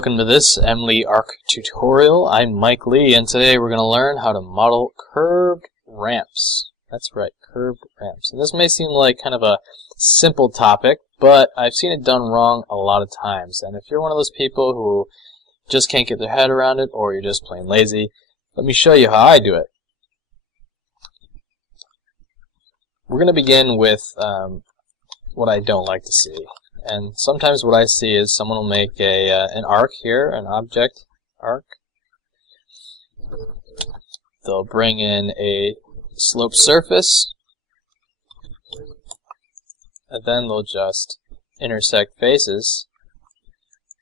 welcome to this mleeARC tutorial. I'm Mike Lee, and today we're going to learn how to model curved ramps. That's right, curved ramps. And this may seem like kind of a simple topic, but I've seen it done wrong a lot of times. And if you're one of those people who just can't get their head around it, or you're just plain lazy, let me show you how I do it. We're going to begin with what I don't like to see. And sometimes what I see is someone will make an arc here, an object arc. They'll bring in a sloped surface, and then they'll just intersect faces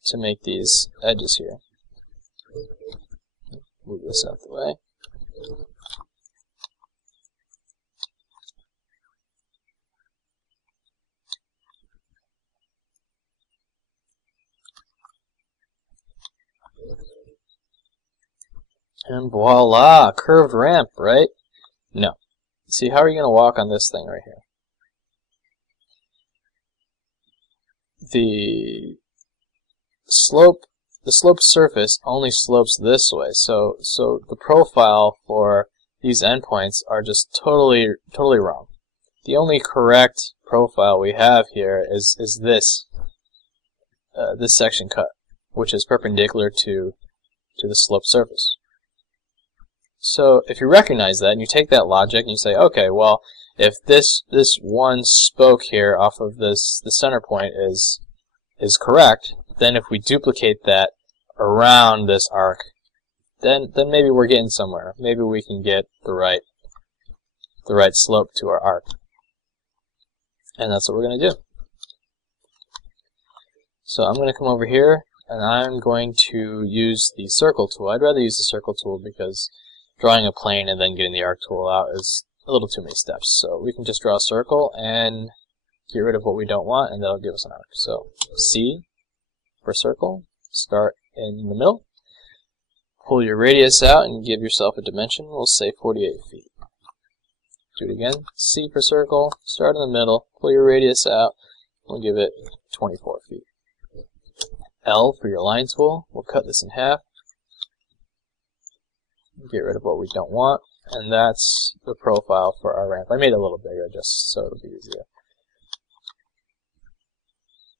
to make these edges here. Move this out the way. And voila, curved ramp, right? No. See, how are you going to walk on this thing right here? The sloped surface only slopes this way, so the profile for these endpoints are just totally wrong. The only correct profile we have here is this this section cut, which is perpendicular to the sloped surface. So if you recognize that and you take that logic and you say, okay, well, if this one spoke here off of the center point is correct, then if we duplicate that around this arc, then maybe we're getting somewhere. Maybe we can get the right slope to our arc. And that's what we're going to do. So I'm going to come over here and I'm going to use the circle tool. I'd rather use the circle tool because drawing a plane and then getting the arc tool out is a little too many steps. So we can just draw a circle and get rid of what we don't want, and that'll give us an arc. So C for circle, start in the middle, pull your radius out and give yourself a dimension. We'll say 48 feet. Do it again. C for circle, start in the middle, pull your radius out, we'll give it 24 feet. L for your line tool, we'll cut this in half. Get rid of what we don't want, and that's the profile for our ramp. I made it a little bigger just so it'll be easier.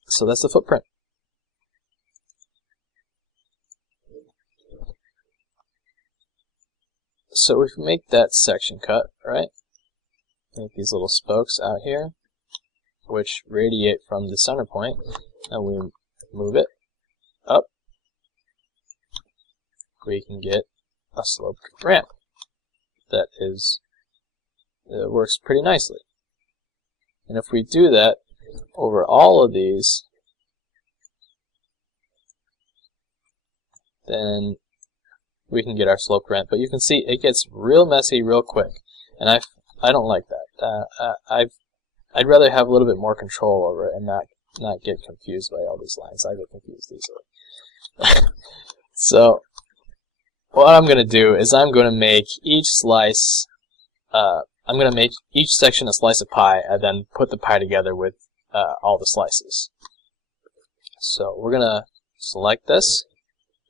So that's the footprint. So if we make that section cut, right, make these little spokes out here, which radiate from the center point, and we move it up, we can get a sloped ramp that works pretty nicely. And if we do that over all of these, then we can get our sloped ramp. But you can see it gets real messy real quick, and I don't like that. I'd rather have a little bit more control over it and not get confused by all these lines. I get confused easily. So what I'm going to do is I'm going to make each slice, I'm going to make each section a slice of pie and then put the pie together with all the slices. So we're going to select this,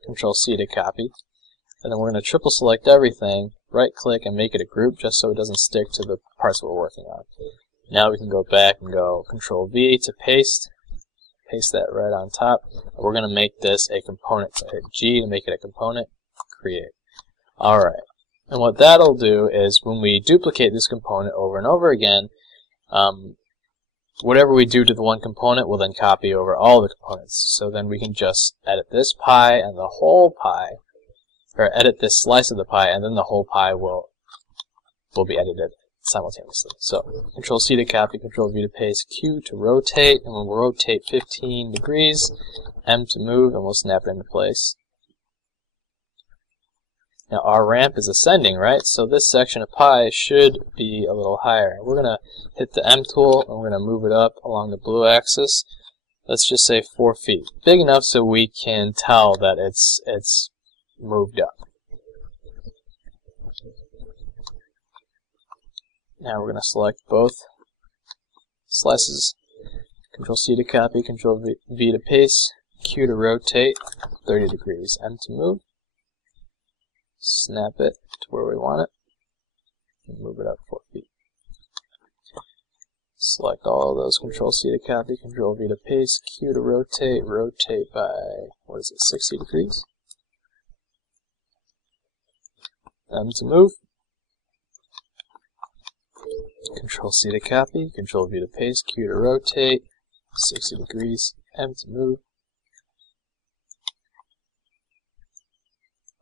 Control C to copy, and then we're going to triple select everything, right click and make it a group just so it doesn't stick to the parts we're working on. Now we can go back and go Control V to paste that right on top. We're going to make this a component, so hit G to make it a component. Create. Alright, and what that'll do is when we duplicate this component over and over again, whatever we do to the one component will then copy over all the components. So then we can just edit this pie and the whole pie, or edit this slice of the pie and then the whole pie will be edited simultaneously. So Control C to copy, Control V to paste, Q to rotate, and we'll rotate 15 degrees, M to move, and we'll snap it into place. Now our ramp is ascending, right? So this section of pie should be a little higher. We're going to hit the M tool and we're going to move it up along the blue axis. Let's just say 4 feet. Big enough so we can tell that it's moved up. Now we're going to select both slices, Control C to copy, Control V to paste, Q to rotate, 30 degrees. M to move. Snap it to where we want it. And move it up 4 feet. Select all of those, Control C to copy, Control V to paste, Q to rotate, rotate by, 60 degrees. M to move. Control C to copy, Control V to paste, Q to rotate, 60 degrees, M to move.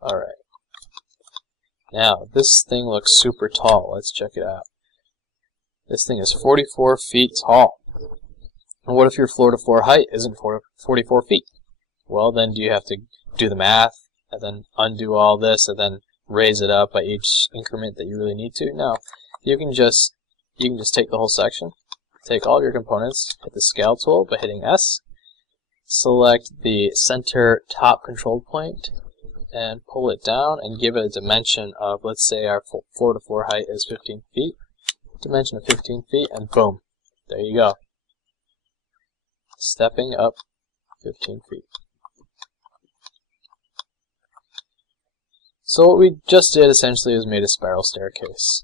Alright. Now, this thing looks super tall. Let's check it out. This thing is 44 feet tall. And what if your floor to floor height isn't 44 feet? Well, then do you have to do the math and then undo all this and then raise it up by each increment that you really need to? No. You can just take the whole section, take all of your components, hit the scale tool by hitting S, select the center top control point, and pull it down and give it a dimension of, let's say our floor to floor height is 15 feet. Dimension of 15 feet, and boom, there you go. Stepping up 15 feet. So what we just did essentially is made a spiral staircase.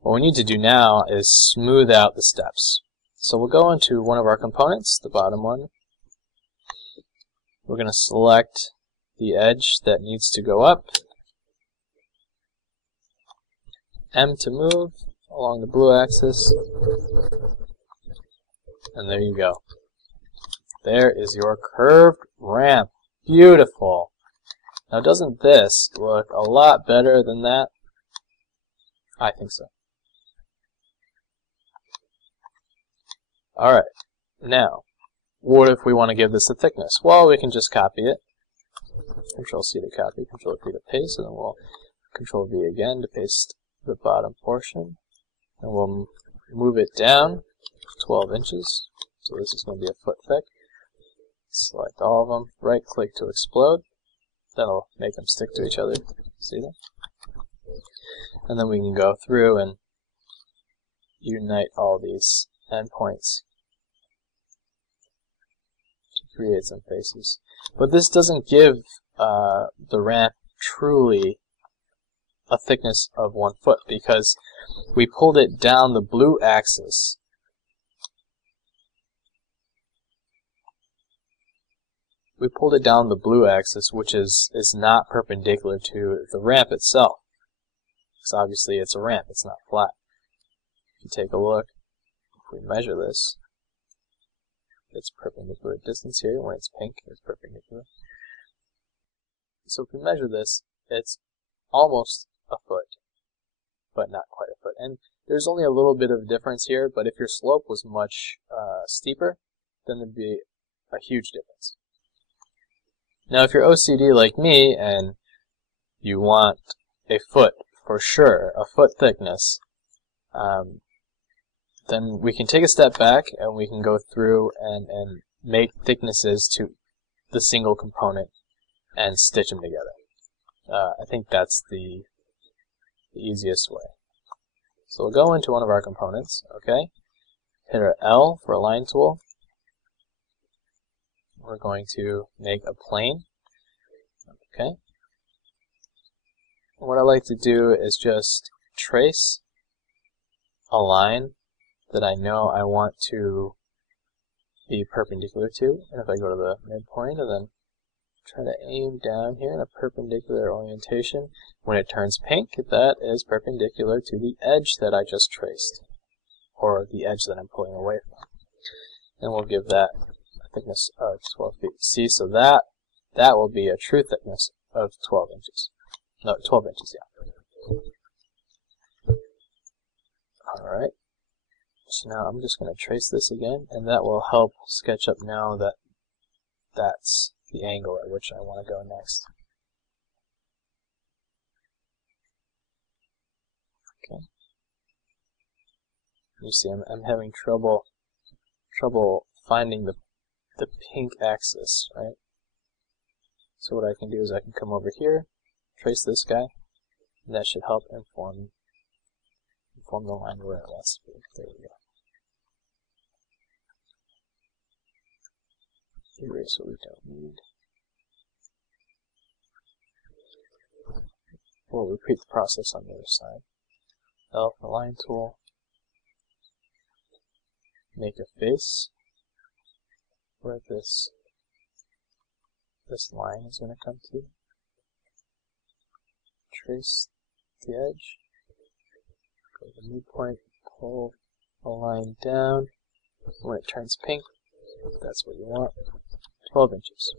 What we need to do now is smooth out the steps. So we'll go into one of our components, the bottom one. We're going to select the edge that needs to go up. M to move along the blue axis, and there you go. There is your curved ramp. Beautiful. Now, doesn't this look a lot better than that? I think so. Alright, now, what if we want to give this a thickness? Well, we can just copy it. Control C to copy, Control V to paste, and then we'll Control V again to paste the bottom portion. And we'll move it down 12 inches. So this is going to be a foot thick. Select all of them, right click to explode. That'll make them stick to each other. See that? And then we can go through and unite all these endpoints to create some faces. But this doesn't give the ramp truly a thickness of 1 foot because we pulled it down the blue axis. We pulled it down the blue axis, which is not perpendicular to the ramp itself. Because obviously it's a ramp, it's not flat. If you take a look, if we measure this, it's perpendicular distance here. When it's pink, it's perpendicular. So if we measure this, it's almost a foot, but not quite a foot. And there's only a little bit of difference here, but if your slope was much steeper, then there'd be a huge difference. Now, if you're OCD like me and you want a foot for sure, a foot thickness, then we can take a step back and we can go through and make thicknesses to the single component and stitch them together. I think that's the easiest way. So we'll go into one of our components, okay? Hit our L for Align tool. We're going to make a plane, okay? And what I like to do is just trace a line that I know I want to be perpendicular to. And if I go to the midpoint and then try to aim down here in a perpendicular orientation, when it turns pink, that is perpendicular to the edge that I just traced, or the edge that I'm pulling away from. And we'll give that a thickness of 12 feet. See, so that will be a true thickness of 12 inches. No, 12 inches, yeah. Alright. So now I'm just going to trace this again, and that will help SketchUp know that that's the angle at which I want to go next. Okay. You see, I'm having trouble finding the pink axis, right? So what I can do is I can come over here, trace this guy, and that should help inform the line where it wants to be. There we go. Erase what we don't need. We'll repeat the process on the other side. L for line tool. Make a face where this line is going to come to. Trace the edge. Go to the midpoint. Pull a line down. When it turns pink, that's what you want. 12 inches.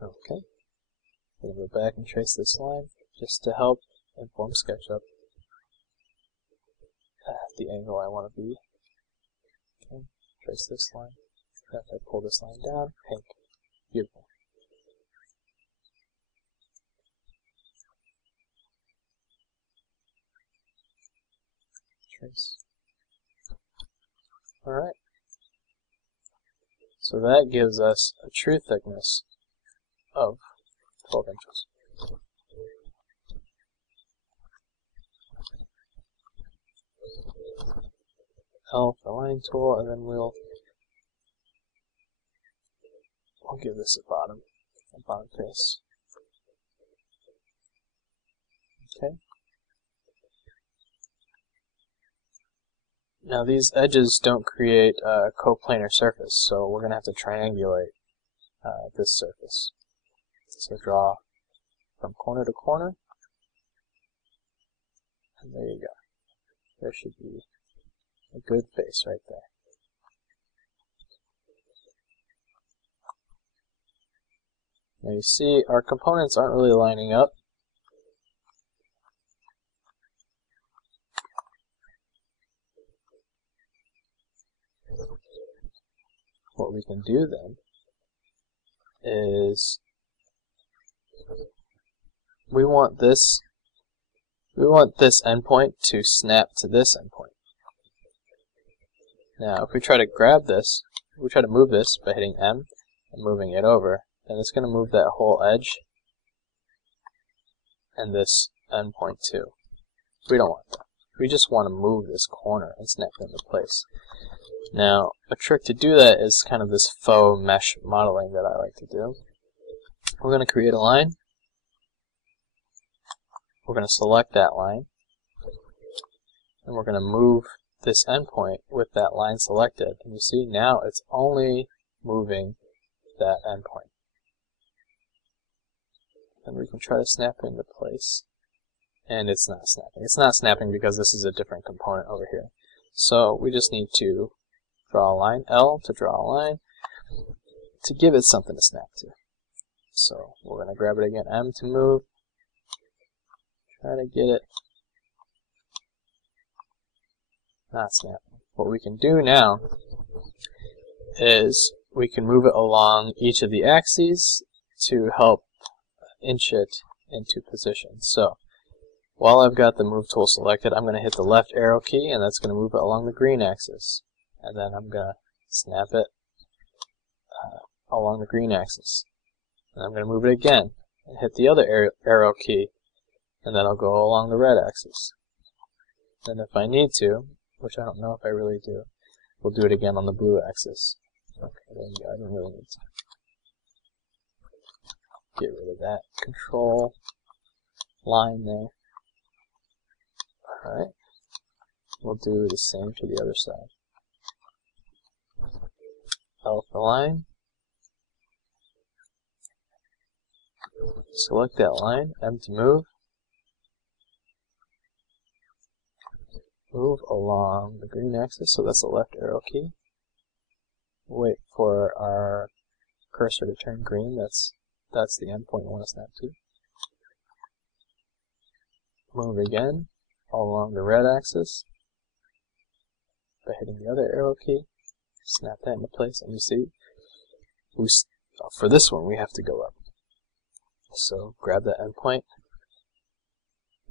Okay. I'm going to go back and trace this line just to help inform SketchUp at the angle I want to be. Okay. Trace this line. If I pull this line down, pink. Beautiful. Trace. Alright. So that gives us a true thickness of 12 inches. L for line tool, and then we'll give this a bottom face. Okay. Now these edges don't create a coplanar surface, so we're going to have to triangulate this surface. So draw from corner to corner, and there you go. There should be a good face right there. Now you see our components aren't really lining up. What we can do then is we want this endpoint to snap to this endpoint. Now if we try to grab this, if we try to move this by hitting M and moving it over, then it's going to move that whole edge and this endpoint too. We don't want that. We just want to move this corner and snap it into place. Now, a trick to do that is kind of this faux mesh modeling that I like to do. We're going to create a line. We're going to select that line. And we're going to move this endpoint with that line selected. And you see now it's only moving that endpoint. And we can try to snap it into place. And it's not snapping. It's not snapping because this is a different component over here. So we just need to draw a line, L to draw a line, to give it something to snap to. So we're going to grab it again, M to move, try to get it not snapping. What we can do now is we can move it along each of the axes to help inch it into position. So while I've got the move tool selected, I'm going to hit the left arrow key, and that's going to move it along the green axis. And then I'm going to snap it along the green axis. And I'm going to move it again and hit the other arrow key, and then I'll go along the red axis. Then if I need to, which I don't know if I really do, we'll do it again on the blue axis. Okay, there you go. I don't really need to get rid of that control line there. Alright, we'll do the same to the other side. L for line. Select that line, M to move. Move along the green axis, so that's the left arrow key. Wait for our cursor to turn green, that's the endpoint we want to snap to. Move again, all along the red axis, by hitting the other arrow key. Snap that into place, and you see, for this one we have to go up. So grab that endpoint,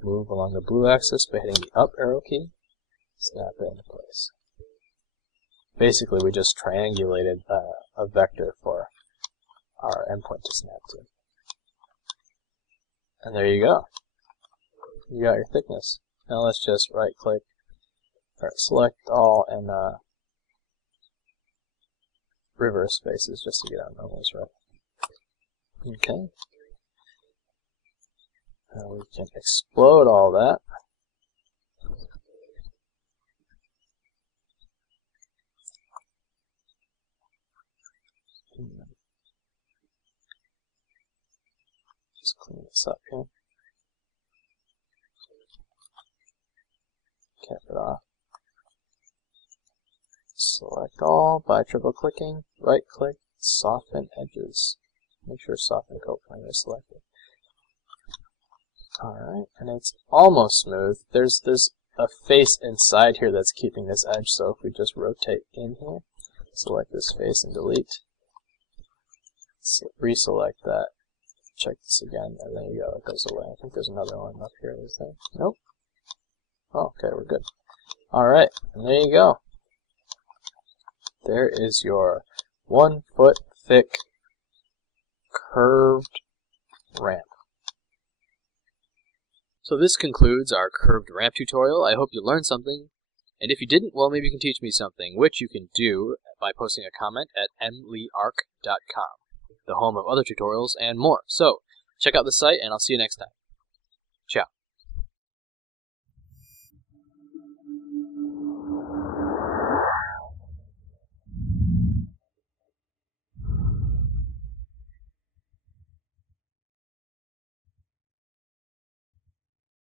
move along the blue axis by hitting the up arrow key, snap it into place. Basically we just triangulated a vector for our endpoint to snap to. And there you go. You got your thickness. Now let's just right click, or select all, and reverse faces just to get our normals right. Okay. Now we can explode all that. Just clean this up here. Cap it off. Select all by triple clicking, right click, soften edges. Make sure soften coplane is selected. Alright, and it's almost smooth. There's a face inside here that's keeping this edge, so if we just rotate in here, select this face and delete, reselect that, check this again, and there you go, it goes away. I think there's another one up here, is there? Nope. Oh, okay, we're good. Alright, and there you go. There is your 1 foot thick curved ramp. So this concludes our curved ramp tutorial. I hope you learned something, and if you didn't, well, maybe you can teach me something, which you can do by posting a comment at mleeARC.com, the home of other tutorials and more. So check out the site, and I'll see you next time. Ciao.